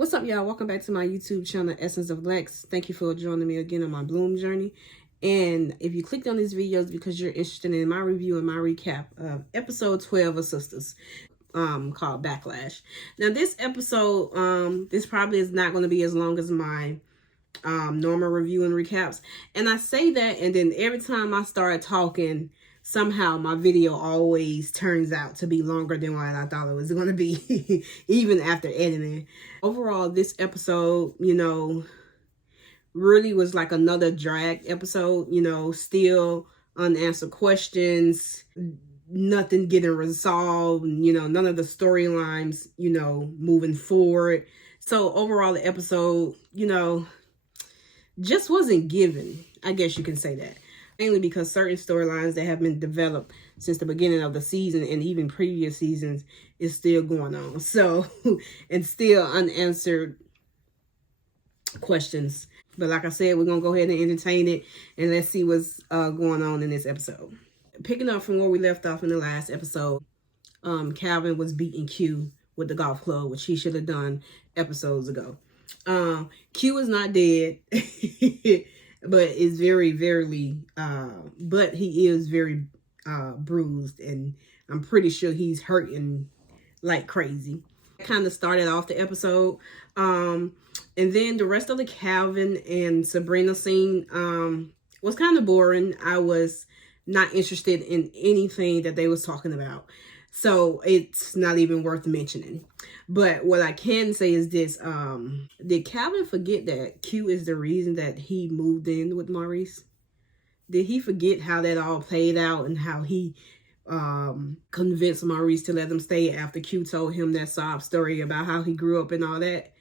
What's up, y'all? Welcome back to my YouTube channel, Essence of Lex. Thank you for joining me again on my Bloom journey. And if you clicked on these videos because you're interested in my review and my recap of episode 12 of Sistas, called Backlash. Now, this episode, this probably is not going to be as long as my normal review and recaps. And I say that, and then every time I start talking, somehow my video always turns out to be longer than what I thought it was going to be, even after editing. Overall, this episode, really was like another drag episode, still unanswered questions, nothing getting resolved, none of the storylines, moving forward. So overall, the episode, just wasn't given. I guess you can say that. Mainly because certain storylines that have been developed since the beginning of the season and even previous seasons is still going on. So, and still unanswered questions. But like I said, we're going to go ahead and entertain it. And let's see what's going on in this episode. Picking up from where we left off in the last episode, Calvin was beating Q with the golf club, which he should have done episodes ago. Q is not dead. But is very, but he is very bruised, and I'm pretty sure he's hurting like crazy. Kind of started off the episode, and then the rest of the Calvin and Sabrina scene was kind of boring. I was not interested in anything that they was talking about, so it's not even worth mentioning. But what I can say is this, did Calvin forget that Q is the reason that he moved in with Maurice? Did he forget how that all played out and how he convinced Maurice to let him stay after Q told him that sob story about how he grew up and all that?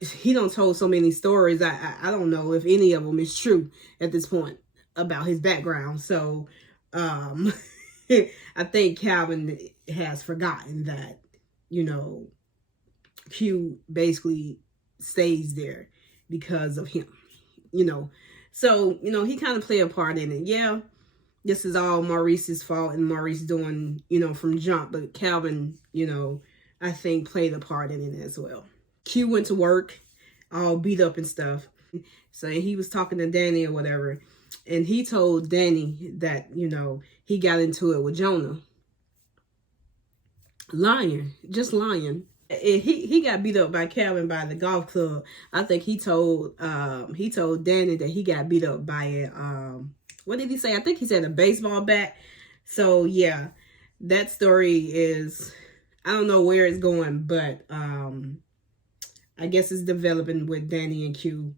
He done told so many stories. I don't know if any of them is true at this point about his background. So, I think Calvin has forgotten that, Q basically stays there because of him, So, he kind of played a part in it. Yeah, this is all Maurice's fault and Maurice doing, from jump. But Calvin, I think played a part in it as well. Q went to work all beat up and stuff. So he was talking to Danny or whatever. And he told Danny that, he got into it with Jonah. Just lying. He got beat up by Calvin by the golf club. I think he told Danny that he got beat up by what did he say? I think he said a baseball bat. So yeah, that story is, I don't know where it's going, but I guess it's developing with Danny and Q.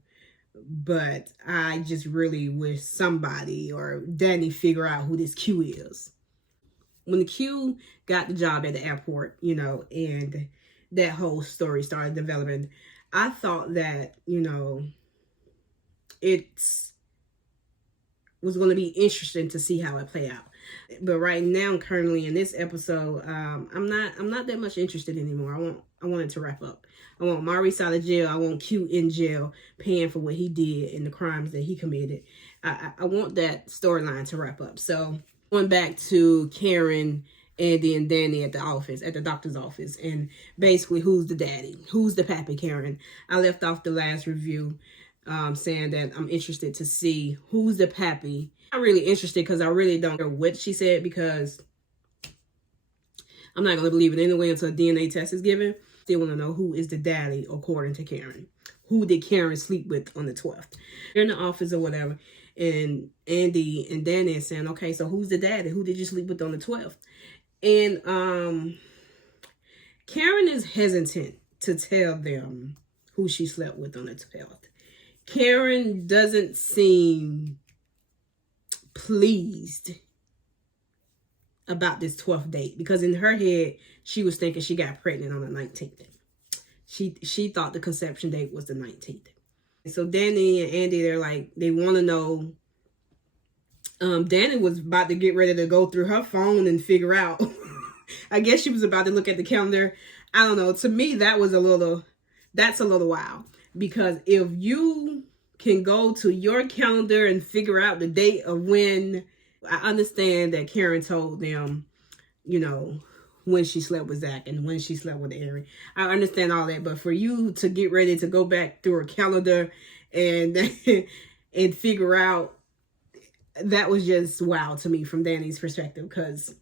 But I just really wish somebody or Danny figure out who this Q is. When the Q got the job at the airport, and that whole story started developing, I thought that, it was going to be interesting to see how it play out. But right now, currently in this episode, I'm not that much interested anymore. I want it to wrap up. I want Maurice out of jail. I want Q in jail, paying for what he did and the crimes that he committed. I want that storyline to wrap up. So going back to Karen, Andy, and Danny at the office, at the doctor's office, and basically who's the daddy, who's the pappy Karen. I left off the last review saying that I'm interested to see who's the pappy. I'm really interested because I really don't know what she said, because I'm not going to believe it anyway until a DNA test is given. Still want to know who is the daddy according to Karen. Who did Karen sleep with on the 12th? They're in the office or whatever, and Andy and Danny are saying, okay, so who's the daddy? Who did you sleep with on the 12th? And Karen is hesitant to tell them who she slept with on the 12th. Karen doesn't seem pleased about this 12th date, because in her head she was thinking she got pregnant on the 19th. She thought the conception date was the 19th. So Danny and Andy, they're like, they want to know. Danny was about to get ready to go through her phone and figure out. I guess she was about to look at the calendar. I don't know. To me, that's a little wild, because if you can go to your calendar and figure out the date of when, I understand that Karen told them, when she slept with Zach and when she slept with Aaron. I understand all that, but for you to get ready to go back through her calendar and and figure out, that was just wow to me from Danny's perspective, because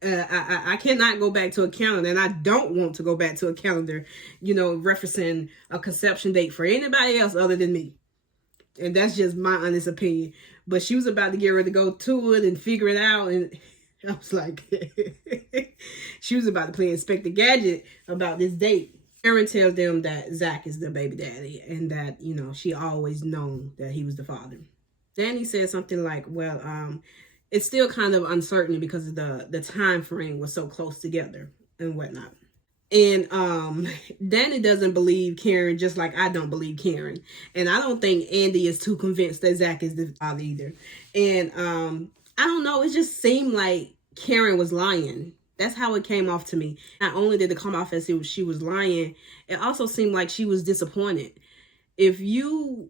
I cannot go back to a calendar, and I don't want to go back to a calendar, referencing a conception date for anybody else other than me. And that's just my honest opinion. But she was about to get ready to go to it and figure it out, and I was like, she was about to play Inspector Gadget about this date. Aaron tells them that Zach is the baby daddy, and that, she always known that he was the father. Danny said something like, well, it's still kind of uncertain because the time frame was so close together and whatnot. And Danny doesn't believe Karen, just like I don't believe Karen. And I don't think Andy is too convinced that Zach is the father either. And I don't know, it just seemed like Karen was lying. That's how it came off to me. Not only did it come off as if she was lying, it also seemed like she was disappointed. If you've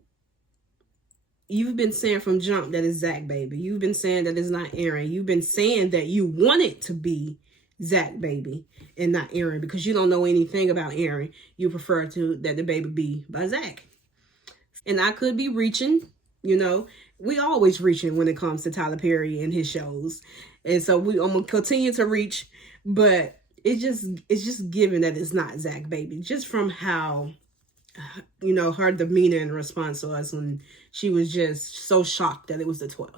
been saying from jump that it's Zach, baby. You've been saying that it's not Aaron. You've been saying that you want it to be Zach, baby, and not Aaron, because you don't know anything about Aaron. You prefer that the baby be by Zach. And I could be reaching, we always reaching when it comes to Tyler Perry and his shows. And so I'm going to continue to reach, but it's just given that it's not Zach, baby, just from how, her demeanor and response was when she was just so shocked that it was the 12th.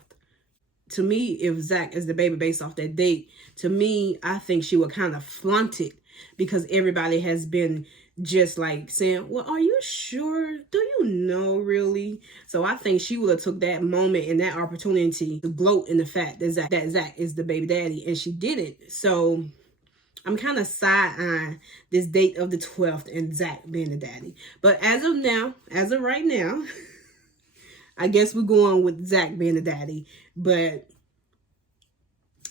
To me, if Zach is the baby based off that date, to me, I think she would kind of flaunt it, because everybody has been just like saying, well, are you sure? Do you know really? So I think she would have took that moment and that opportunity to gloat in the fact that Zach is the baby daddy, and she didn't. So I'm kind of side-eyeing this date of the 12th and Zach being the daddy. But as of right now, I guess we're going with Zach being the daddy. But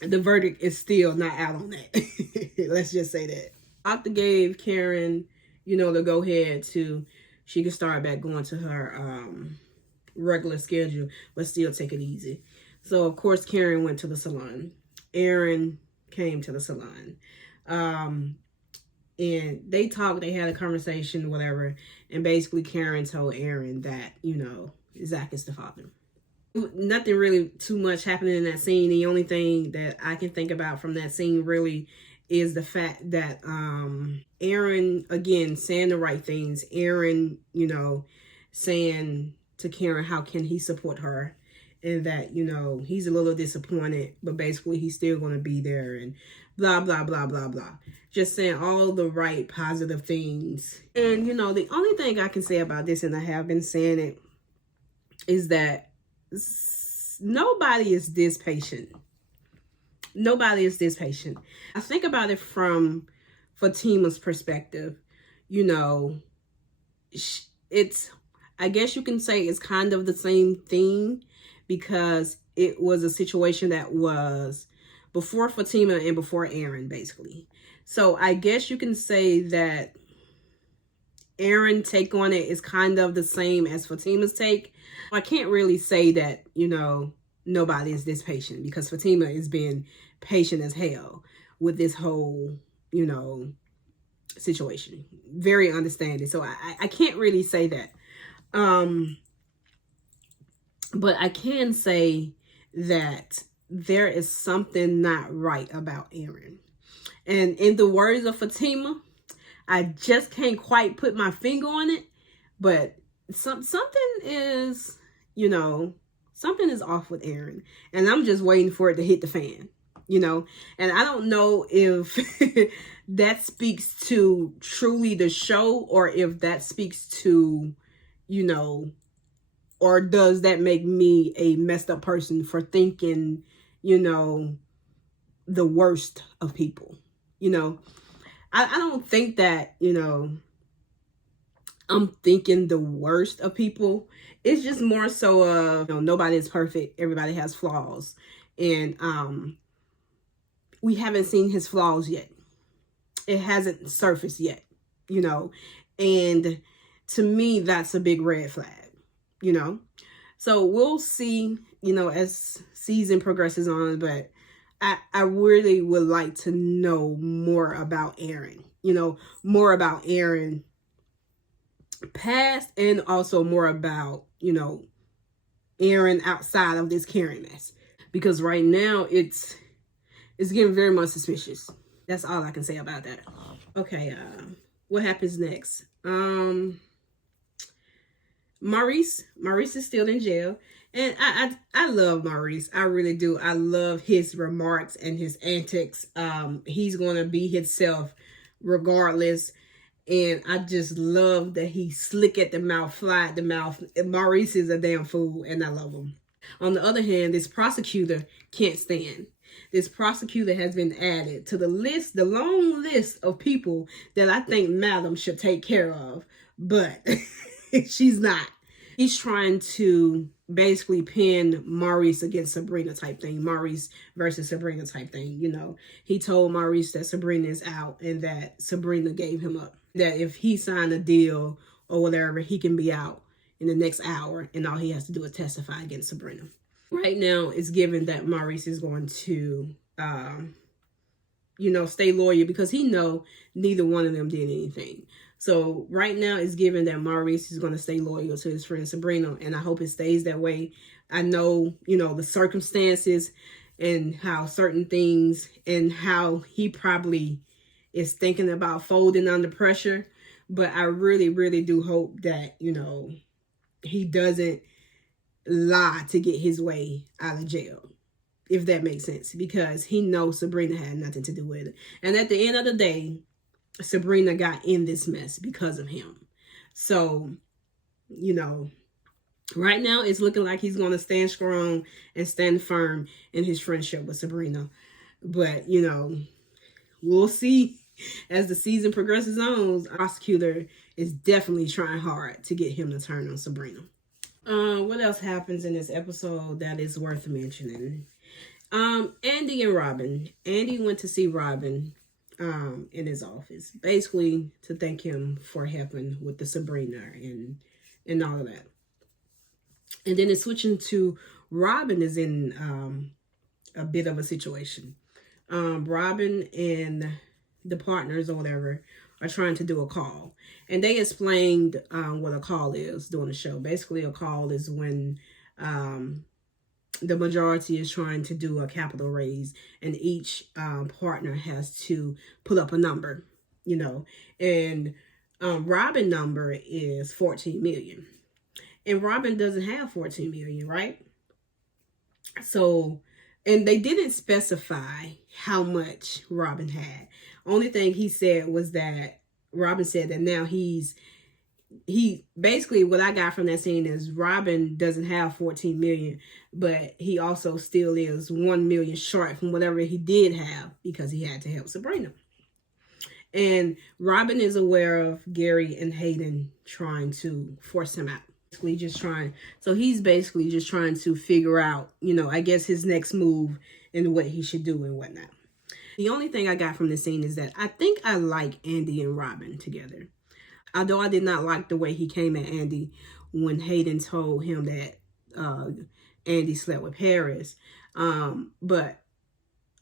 the verdict is still not out on that. Let's just say that. Doctor gave Karen, the go-ahead she could start back going to her regular schedule, but still take it easy. So, of course, Karen went to the salon. Aaron came to the salon. And they talked, they had a conversation, whatever. And basically Karen told Aaron that, Zach is the father. Nothing really too much happening in that scene. The only thing that I can think about from that scene really is the fact that Aaron, again, saying the right things. Aaron, saying to Karen how can he support her, and that, he's a little disappointed, but basically he's still going to be there, and blah, blah, blah, blah, blah. Just saying all the right positive things. And, the only thing I can say about this, and I have been saying it, is that nobody is this patient. Nobody is this patient. I think about it from Fatima's perspective. It's, I guess you can say it's kind of the same thing, because it was a situation that was before Fatima and before Aaron, basically. So I guess you can say that Aaron's take on it is kind of the same as Fatima's take. I can't really say that, nobody is this patient, because Fatima is being patient as hell with this whole, situation. Very understanding. So I can't really say that. But I can say that there is something not right about Aaron. And in the words of Fatima, I just can't quite put my finger on it, but something is, something is off with Aaron, and I'm just waiting for it to hit the fan, and I don't know if that speaks to truly the show, or if that speaks to, or does that make me a messed up person for thinking, the worst of people, I don't think that, I'm thinking the worst of people. It's just more so of, nobody is perfect. Everybody has flaws. And we haven't seen his flaws yet. It hasn't surfaced yet, And to me, that's a big red flag, So we'll see, as season progresses on. But I really would like to know more about Aaron. More about Aaron past, and also more about, Aaron outside of this Karen mess. Because right now it's getting very much suspicious. That's all I can say about that. Okay, what happens next? Maurice is still in jail. And I love Maurice. I really do. I love his remarks and his antics. He's gonna be himself regardless. And I just love that he's slick at the mouth, fly at the mouth. Maurice is a damn fool, and I love him. On the other hand, this prosecutor can't stand. This prosecutor has been added to the list, the long list of people that I think Madam should take care of. But she's not. He's trying to basically pin Maurice against Sabrina type thing. Maurice versus Sabrina type thing, He told Maurice that Sabrina is out and that Sabrina gave him up. That if he signed a deal or whatever, he can be out in the next hour, and all he has to do is testify against Sabrina. Right now, it's given that Maurice is going to, stay loyal because he know neither one of them did anything. So right now, it's given that Maurice is going to stay loyal to his friend Sabrina, and I hope it stays that way. I know, the circumstances and how certain things and how he probably is thinking about folding under pressure. But I really, really do hope that, he doesn't lie to get his way out of jail, if that makes sense, because he knows Sabrina had nothing to do with it. And at the end of the day, Sabrina got in this mess because of him. So, right now it's looking like he's going to stand strong and stand firm in his friendship with Sabrina. But, we'll see as the season progresses on. The prosecutor is definitely trying hard to get him to turn on Sabrina. What else happens in this episode that is worth mentioning? Andy and Robin. Andy went to see Robin in his office, basically to thank him for helping with the Sabrina and all of that. And then it's switching to Robin is in a bit of a situation. Robin and the partners or whatever are trying to do a call. And they explained what a call is during the show. Basically, a call is when the majority is trying to do a capital raise, and each partner has to put up a number, And Robin number is 14 million. And Robin doesn't have 14 million, right? So, and they didn't specify how much Robin had. Only thing he said was that Robin said that now he basically, what I got from that scene is Robin doesn't have 14 million, but he also still is 1 million short from whatever he did have because he had to help Sabrina. And Robin is aware of Gary and Hayden trying to force him out. So he's basically just trying to figure out, I guess his next move and what he should do and whatnot. The only thing I got from this scene is that I think I like Andy and Robin together. Although I did not like the way he came at Andy when Hayden told him that Andy slept with Paris. But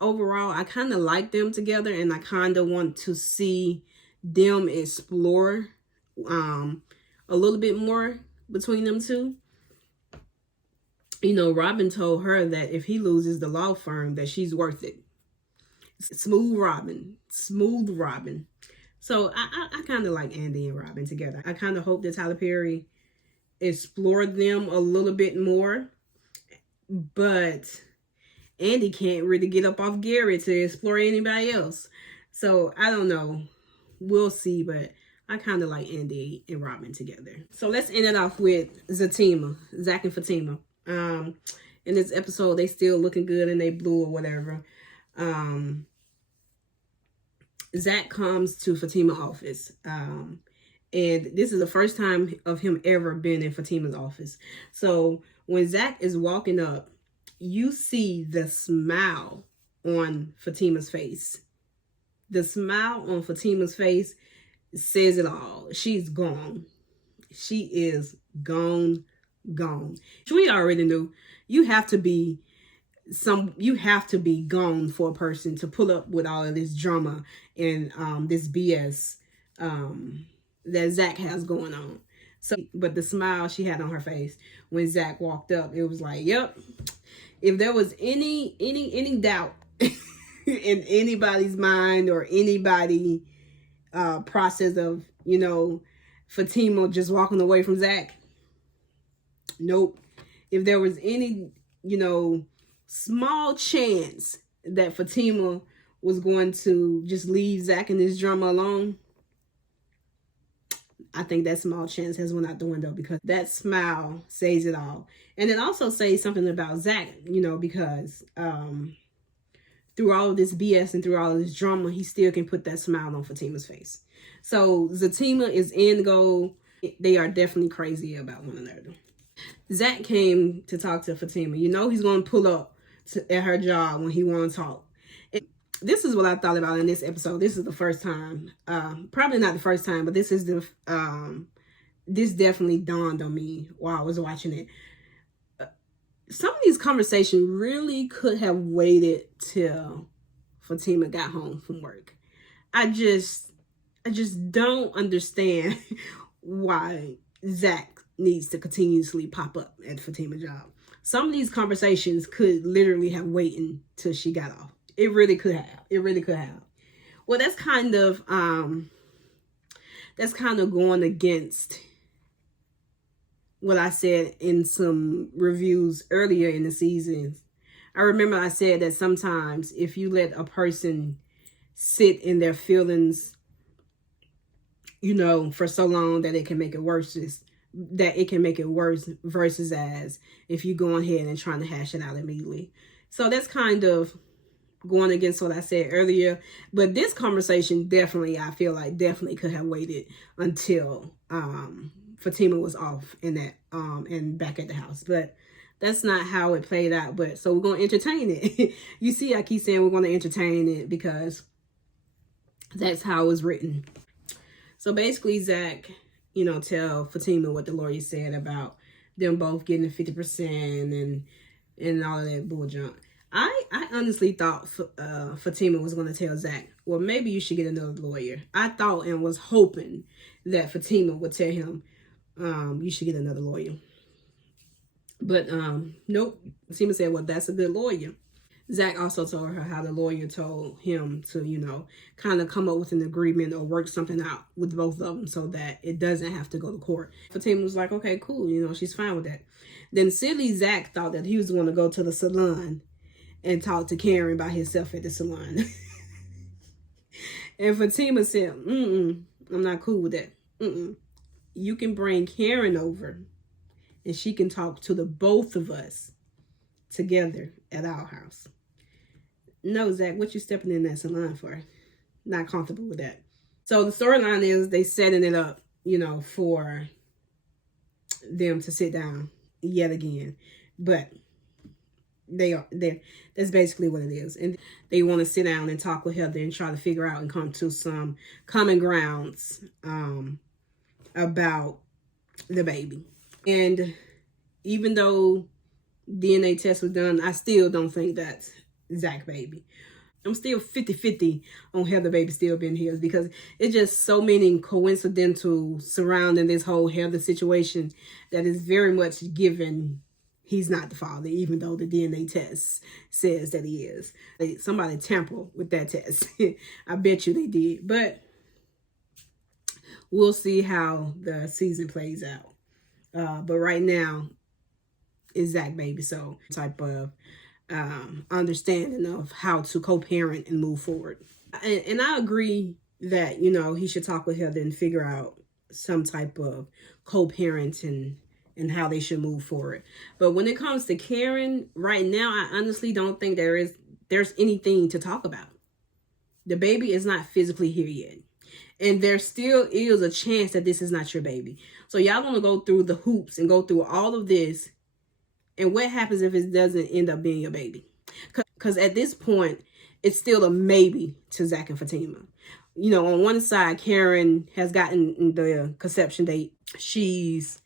overall, I kind of like them together, and I kind of want to see them explore a little bit more between them two. Robin told her that if he loses the law firm, that she's worth it. Smooth Robin. So I kind of like Andy and Robin together. I kind of hope that Tyler Perry explored them a little bit more. But Andy can't really get up off Gary to explore anybody else. So I don't know. We'll see, but I kind of like Andy and Robin together. So let's end it off with Zatima, Zach and Fatima. In this episode, they still looking good and they blue or whatever. Zach comes to Fatima's office. And this is the first time of him ever been in Fatima's office. So when Zach is walking up, you see the smile on Fatima's face. The smile on Fatima's face says it all. She's gone. She is gone. We already knew. You have to be you have to be gone for a person to pull up with all of this drama and this BS that Zach has going on. So, but the smile she had on her face when Zach walked up, it was like, yep. If there was any doubt in anybody's mind or anybody process of, Fatima just walking away from Zach, nope. If there was any, small chance that Fatima was going to just leave Zach and this drama alone, I think that small chance has went out the window, because that smile says it all. And it also says something about Zach, because through all of this BS and through all of this drama, he still can put that smile on Fatima's face. So Zatima is in goal. They are definitely crazy about one another. Zach came to talk to Fatima. He's going to pull up at her job when he wants to talk. And this is what I thought about in this episode. This is the first time, probably not the first time, but this is this definitely dawned on me while I was watching it. Some of these conversations really could have waited till Fatima got home from work. I just don't understand why Zach needs to continuously pop up at Fatima's job. Some of these conversations could literally have waited till she got off. It really could have. It really could have. Well, that's kind of going against what I said in some reviews earlier in the season. I remember I said that sometimes if you let a person sit in their feelings, for so long, that it can make it worse. Versus as if you go ahead and trying to hash it out immediately. So that's kind of going against what I said earlier. But this conversation I feel like definitely could have waited until Fatima was off and back at the house. But that's not how it played out. But so we're going to entertain it. You see, I keep saying we're going to entertain it because that's how it was written. So basically, Zach, tell Fatima what the lawyer said about them both getting 50% and all of that bull junk. I honestly thought Fatima was going to tell Zach, well, maybe you should get another lawyer. I thought and was hoping that Fatima would tell him, you should get another lawyer. But nope. Fatima said, well, that's a good lawyer. Zach also told her how the lawyer told him to, kind of come up with an agreement or work something out with both of them so that it doesn't have to go to court. Fatima was like, okay, cool. She's fine with that. Then silly Zach thought that he was going to go to the salon and talk to Karen by himself at the salon. And Fatima said, I'm not cool with that. You can bring Karen over and she can talk to the both of us together at our house. No, Zach, what you stepping in that salon for? Not comfortable with that. So the storyline is they setting it up, for them to sit down yet again. But that's basically what it is. And they want to sit down and talk with Heather and try to figure out and come to some common grounds about the baby. And even though DNA test was done, I still don't think that's Zach baby. I'm still 50-50 on Heather baby still being his, because it's just so many coincidental surrounding this whole Heather situation that is very much given he's not the father, even though the DNA test says that he is. Somebody tampered with that test. I bet you they did. But we'll see how the season plays out. But right now, it's Zach baby. So type of understanding of how to co-parent and move forward. And I agree that, he should talk with Heather and figure out some type of co-parent and how they should move forward. But when it comes to Karen, right now, I honestly don't think there's anything to talk about. The baby is not physically here yet. And there still is a chance that this is not your baby. So y'all want to go through the hoops and go through all of this. And what happens if it doesn't end up being your baby? Because at this point, it's still a maybe to Zach and Fatima. On one side, Karen has gotten the conception date. She's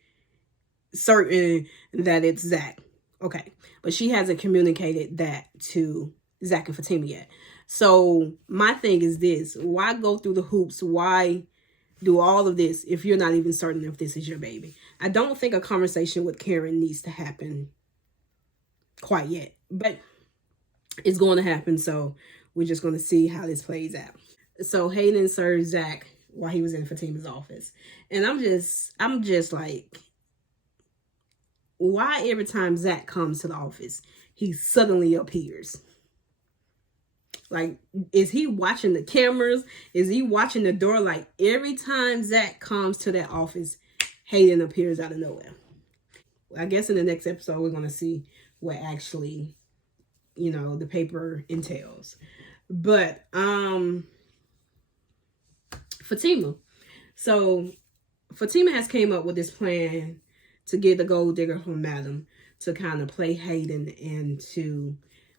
certain that it's Zach. Okay. But she hasn't communicated that to Zach and Fatima yet. So my thing is this. Why go through the hoops? Why do all of this if you're not even certain if this is your baby? I don't think a conversation with Karen needs to happen quite yet. But it's going to happen. So we're just going to see how this plays out. So Hayden served Zach while he was in Fatima's office. And I'm just like, why every time Zach comes to the office, he suddenly appears? Like, is he watching the cameras? Is he watching the door? Like, every time Zach comes to that office, Hayden appears out of nowhere. I guess in the next episode, we're going to see what actually, the paper entails. But, Fatima. So, Fatima has came up with this plan to get the gold digger from Madam to kind of play Hayden and to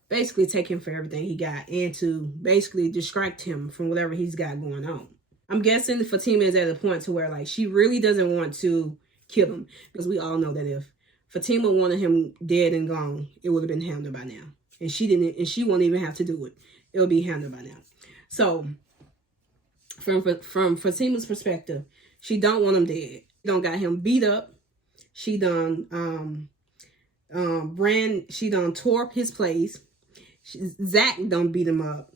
basically take him for everything he got and to basically distract him from whatever he's got going on. I'm guessing Fatima is at a point to where like she really doesn't want to kill him, because we all know that if Fatima wanted him dead and gone, it would have been handled by now. And she didn't, and she won't even have to do it. It'll be handled by now. So from Fatima's perspective, she don't want him dead. She don't got him beat up. She done she done tore up his place. Zach done beat him up.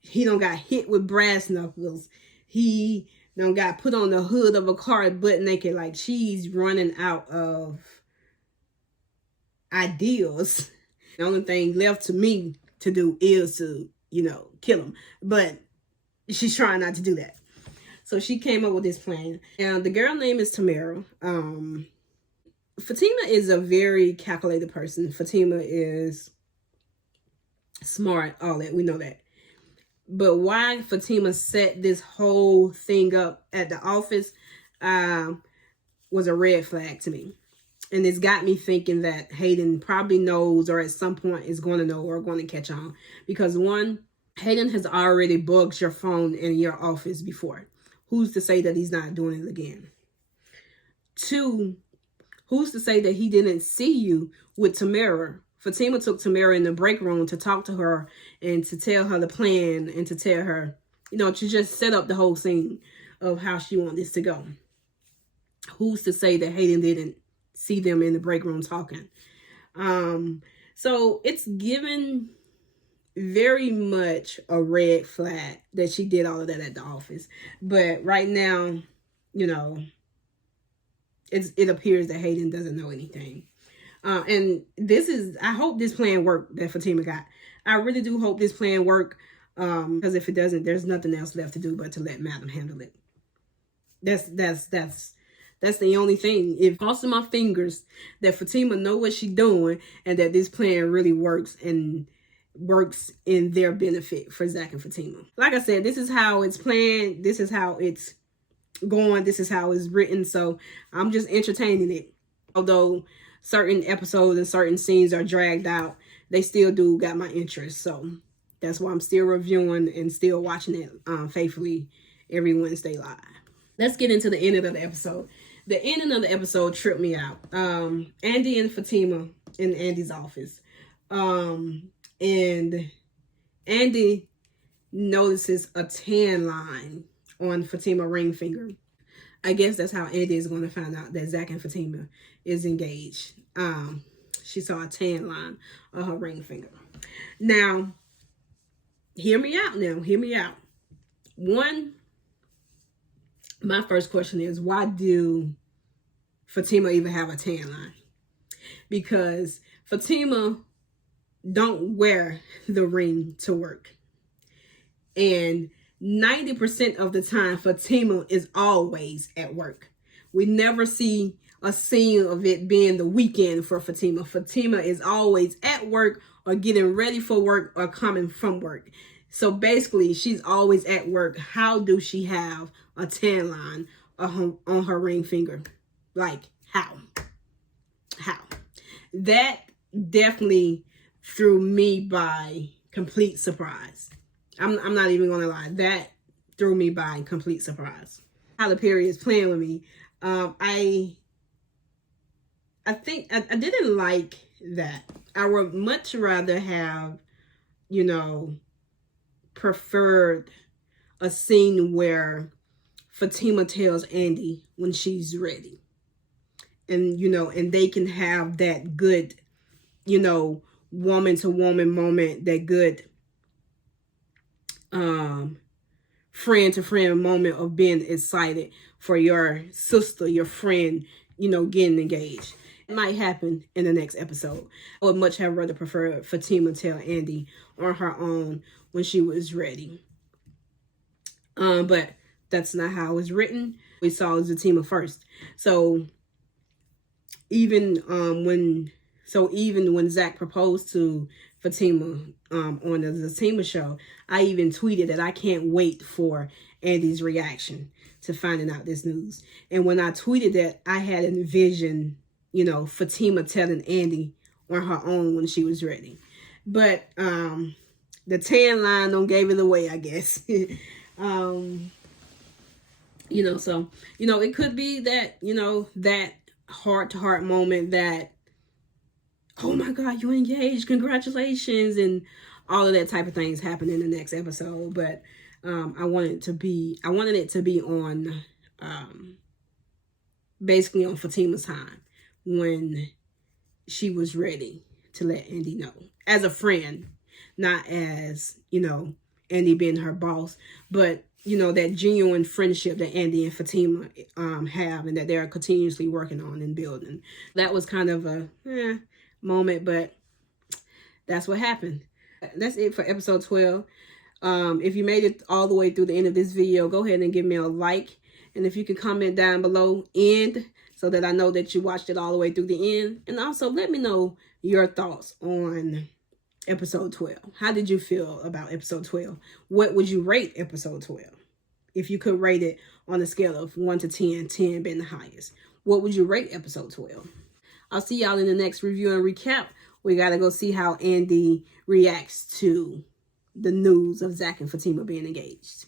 He done got hit with brass knuckles. He done got put on the hood of a car butt naked. Like, she's running out of ideas. The only thing left to me to do is to, kill him. But she's trying not to do that. So she came up with this plan. And the girl name is Tamara. Fatima is a very calculated person. Fatima is smart, all that. We know that. But why Fatima set this whole thing up at the office was a red flag to me. And it's got me thinking that Hayden probably knows, or at some point is going to know, or going to catch on. Because one, Hayden has already bugged your phone in your office before. Who's to say that he's not doing it again? Two, who's to say that he didn't see you with Tamara? Fatima took Tamara in the break room to talk to her and to tell her the plan and to tell her, to just set up the whole scene of how she wanted this to go. Who's to say that Hayden didn't see them in the break room talking? So it's given very much a red flag that she did all of that at the office. But right now, it appears that Hayden doesn't know anything. And I hope this plan worked that Fatima got. I really do hope this plan worked. Because if it doesn't, there's nothing else left to do but to let Madam handle it. That's the only thing. If crossing my fingers that Fatima know what she's doing and that this plan really works and works in their benefit for Zach and Fatima. Like I said, this is how it's planned. This is how it's going. This is how it's written. So I'm just entertaining it. Although certain episodes and certain scenes are dragged out, they still do got my interest. So that's why I'm still reviewing and still watching it faithfully every Wednesday live. Let's get into the ending of the episode. The ending of the episode tripped me out. Andy and Fatima in Andy's office. And Andy notices a tan line on Fatima's ring finger. I guess that's how Andy is going to find out that Zach and Fatima is engaged. She saw a tan line on her ring finger. Now, hear me out. One, my first question is, why do Fatima even have a tan line? Because Fatima don't wear the ring to work. And 90% of the time, Fatima is always at work. We never see a scene of it being the weekend for Fatima. Fatima is always at work or getting ready for work or coming from work. So basically, she's always at work. How do she have a tan line on her ring finger? Like, how? That definitely threw me by complete surprise. I'm not even gonna lie. That threw me by complete surprise. Tyler Perry is playing with me. I think I didn't like that. I would much rather have, you know, preferred a scene where Fatima tells Andy when she's ready. And, you know, and they can have that good, you know, woman to woman moment, that good friend to friend moment of being excited for your sister, your friend, you know, getting engaged. It might happen in the next episode. I would much have rather preferred Fatima tell Andy on her own when she was ready. But that's not how it was written. We saw Zatima first. So even when Zach proposed to Fatima on the Zatima show, I even tweeted that I can't wait for Andy's reaction to finding out this news. And when I tweeted that, I had envisioned, you know, Fatima telling Andy on her own when she was ready. But the tan line don't gave it away, I guess. You know, so, you know, it could be that, you know, that heart-to-heart moment that, oh my God, you engaged, congratulations, and all of that type of things happen in the next episode. But I wanted it to be on basically on Fatima's time when she was ready to let Andy know, as a friend, not as, you know, Andy being her boss, but, you know, that genuine friendship that Andy and Fatima have, and that they're continuously working on and building. That was kind of a moment, but that's what happened. That's it for episode 12. If you made it all the way through the end of this video, go ahead and give me a like. And if you could comment down below, end, so that I know that you watched it all the way through the end. And also let me know your thoughts on episode 12. How did you feel about episode 12? What would you rate episode 12? If you could rate it on a scale of 1 to 10, 10 being the highest, what would you rate episode 12? I'll see y'all in the next review and recap. We got to go see how Andy reacts to the news of Zach and Fatima being engaged.